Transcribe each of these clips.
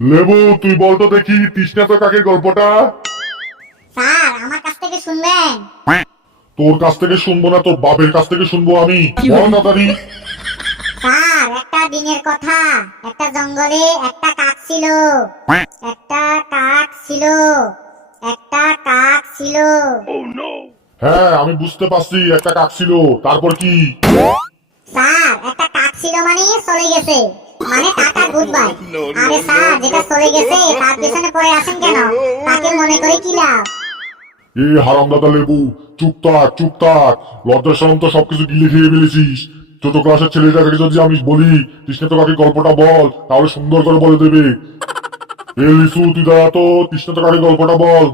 লেবু, তুই বলতো দেখি তৃষ্ণা তো কাকের গল্পটা। স্যার আমার কাছ থেকে শুনবেন? তোর কাছ থেকে শুনবো না, তোর বাপের কাছ থেকে শুনবো আমি। বল তাড়াতাড়ি। স্যার একটা দিনের কথা, একটা জঙ্গলে একটা কাক ছিল। একটা কাক ছিল। একটা কাক ছিল। হ্যাঁ, আমি বুঝতে পারছি, একটা কাক ছিল। তারপর কি? স্যার একটা কাক ছিল মানে চলে গেছে, মানে টাটা গুড বাই। আরে স্যার যেটা চলে গেছে তার পেছনে পড়ে আছেন কেন? তাকে মনে করে কি লাভ? এই হারামদাদা লেবু, চুপ থাক চুপ থাক। লজ্জা শরম তো সবকিছু গিলে খেয়ে ফেলেছিস। ছোট ক্লাসের ছেলেটাকে যদি আমি বলি তৃষ্ণা তো কাকের গল্পটা বল, তাহলে সুন্দর করে বলে দেবে। এ লিসু, তুই দাঁড়া তো, তৃষ্ণা তো কাকের গল্পটা বল।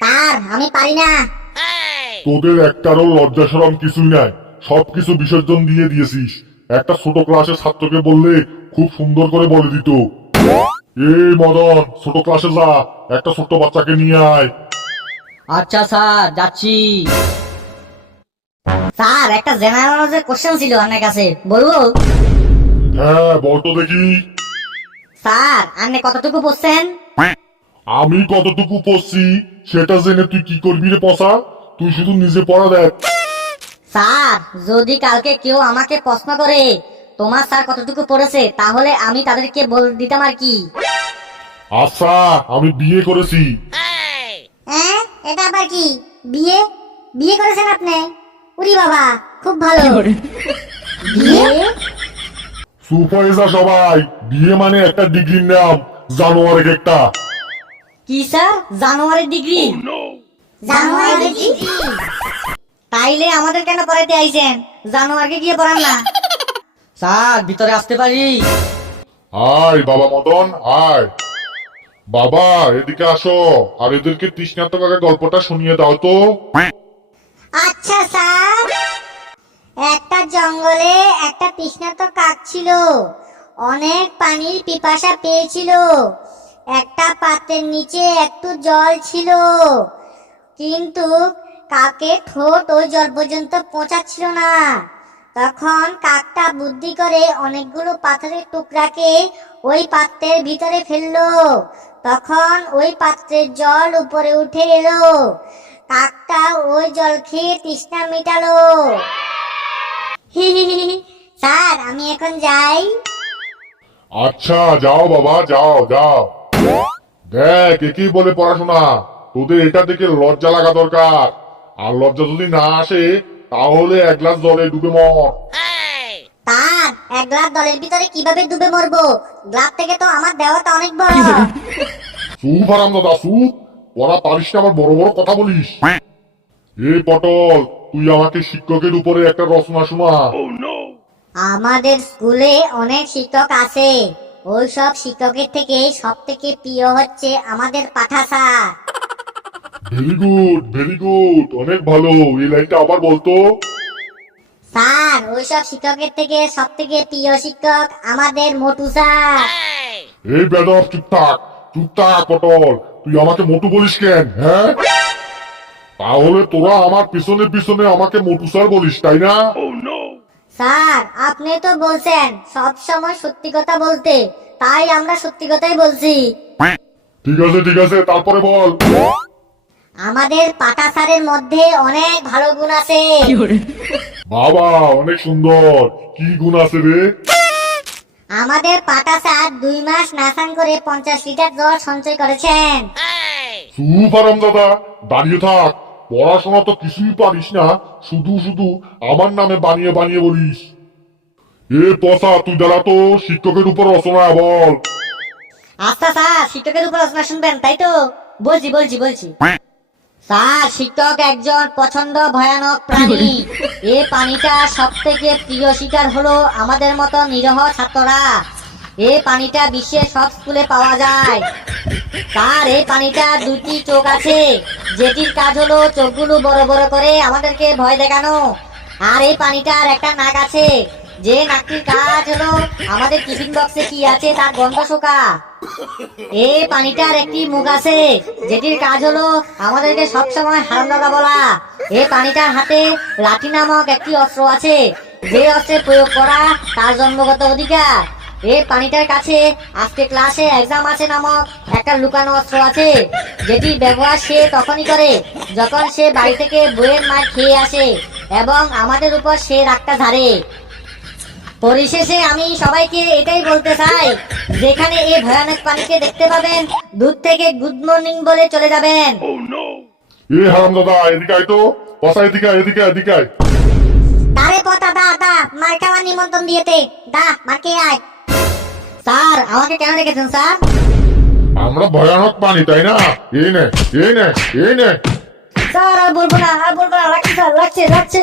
স্যার আমি পারি না। তোদের একটারও লজ্জা শরম কিছুই নাই, সবকিছু বিসর্জন দিয়ে দিয়েছিস। একটা ছোট ক্লাসের ছাত্রকে বললে খুব সুন্দর করে বলে দিত। এই মদন, ছোট ক্লাসে যা, একটা ছোট্ট বাচ্চাকে নিয়ে আয়। আচ্ছা স্যার, যাচ্ছি। স্যার একটা জেনারেল নলেজের কোশ্চেন ছিল আপনার কাছে, বলবো? হ্যাঁ বলতো দেখি। স্যার আপনি কতটুকু পড়ছেন? আমি কতটুকু পড়ছি সেটা জেনে তুই কি করবি রে পচা? তুই শুধু নিজে পড়া দেখ। স্যার যদি কালকে কেউ আমাকে প্রশ্ন করে তোমার স্যার কতটুকু পড়েছে, তাহলে আমি তাদেরকে বল দিতাম আর কি। আচ্ছা, আমি বিয়ে করেছি। হ্যাঁ এটা আবার কি? বিয়ে? বিয়ে করেছেন আপনি? উরি বাবা, খুব ভালো। বিয়ে? চুপ হয়ে যা সবাই। বিয়ে মানে একটা ডিগ্রির নাম, জানোয়ার একটা। কি স্যার, জানুয়ারির ডিগ্রি? জানুয়ারি ডিগ্রি? তাইলে আমাদের কেন পড়াইতে আইছেন? জানুয়ারকে গিয়ে পড়ান না। স্যার ভিতরে আসতে পারি? আয় বাবা মদন, আয়। বাবা এদিকে আসো, আর এদেরকে তৃষ্ণার্ত কাকের গল্পটা শুনিয়ে দাও তো। আচ্ছা স্যার। একটা জঙ্গলে একটা তৃষ্ণার্ত কাক ছিল। অনেক পানির পিপাসা পেয়েছিল। একটা পাত্রের নিচে একটু জল ছিল, কিন্তু কাকের ঠোঁট ওই জল পর্যন্ত পৌঁছাচ্ছিল না। তখন কাকটা বুদ্ধি করে অনেকগুলো পাথরের টুকরাকে ওই পাত্রের ভিতরে ফেললো। তখন ওই পাত্রের জল উপরে উঠে এলো। কাকটা ওই জল খেয়ে তৃষ্ণা মিটালো। স্যার আমি এখন যাই। আচ্ছা যাও বাবা, যাও যাও। দেখ একেই বলে পড়াশোনা। তোদের এটা দেখে লজ্জা লাগা দরকার। আর লজ্জা যদি না আসে তাহলে এক গ্লাস জলে ডুবে মর। স্যার এক গ্লাস জলের ভিতরে কিভাবে ডুবে মরবো? গ্লাস থেকে তো আমার দেওয়াটা অনেক বড়। চুপ আরাম দাদা চুপ। পড়া পারিস না, আবার বড় বড় কথা বলিস। এই পটল, তুই আমাকে শিক্ষকের উপরে একটা রচনা শোনা। আমাদের স্কুলে অনেক শিক্ষক আছে। ওই সব শিক্ষকের থেকে সব থেকে প্রিয় হচ্ছে আমাদের পাঠা sir. Very good very good, অনেক ভালো। এই লাইনটা আবার বলতো। স্যার ওই সব শিক্ষকের থেকে সব থেকে প্রিয় শিক্ষক আমাদের মোটু স্যার। এই বেদব, চুপ থাক চুপ থাক পটল। তুই আমাকে মোটু বলিস কেন, হ্যাঁ? তাহলে তোরা আমার পিছনে পিছনে আমাকে মোটু স্যার বলিস, তাই না? স্যার আপনি তো বলছেন সব সময় সত্যি কথা বলতে, তাই আমরা সত্যি কথাই বলছি। ঠিক আছে, তারপরে বল। আমাদের পাটা স্যারের মধ্যে অনেক ভালো গুণ আছে। বাবা অনেক সুন্দর। কি গুণ আছে রে? আমাদের পাটা স্যার 2 মাস না স্নান করে 50 লিটার জল সঞ্চয় করেছেন। চুপ আরাম দাদা, দাঁড়িয়ে থাক। পড়াশোনা তো কিছুই পারিস না, শুধু শুধু আমার নামে বানিয়ে বানিয়ে বলিস। এ পচা, তুই দাঁড়া তো, শিক্ষকের উপর রচনা বল। আচ্ছা স্যার, শিক্ষকের উপর আলোচনা শুনবেন তাই তো? বলছি। স্যার শিক্ষক একজন পছন্দ ভয়ানক প্রাণী। এই পানিটা সব থেকে প্রিয় শিকার হলো আমাদের মতো নিরহ ছাত্ররা। এই পানিটা বিশ্বের সব স্কুলে পাওয়া যায়। স্যার এই পানিটা 2টি চোখ আছে, যেটির কাজ হলো চোখগুলো বড় বড় করে আমাদেরকে ভয় দেখানো। আর এই পানিটার একটা নাক আছে, যে নাকটির কাজ হলো আমাদের টিফিন বক্সে কি আছে তার গন্ধ শোকা। এই পানিটার একটি মুখ আছে, যেটির কাজ হলো আমাদেরকে সবসময় হারামজাদা বলা। এই পানিটার হাতে লাঠি নামক একটি অস্ত্র আছে, যে অস্ত্রের প্রয়োগ করা তার জন্মগত অধিকার। এই পানিটার কাছে আজকে ক্লাসে এক্সাম আছে নামক একটা লুকানো অস্ত্র আছে, যেটি ব্যবহার সে তখনই করে যখন সে বাড়ি থেকে বইয়ের মার খেয়ে আসে এবং আমাদের উপর সে রাগটা ঝাড়ে। পরিশেষে আমি সবাইকে এটাই বলতে চাই, যেখানে এই ভয়ানক পানিকে দেখতে পাবেন দূর থেকে গুড মর্নিং বলে চলে যাবেন। এ হারামজাদা এদিকে আয় তো, পচা এদিকে আয়, এদিকে আয়, এদিকে আয়। তারে পতা দা দা মার খাওয়ার নিমন্ত্রণ দিয়েতে দা মাকে আয়। স্যার আমাকে কেন রেখেছেন স্যার? আমরা ভয়ানক পানি তাই না? এই নে, এই নে, এই নে। স্যার আর বলবো না, লাগছে স্যার, লাগছে।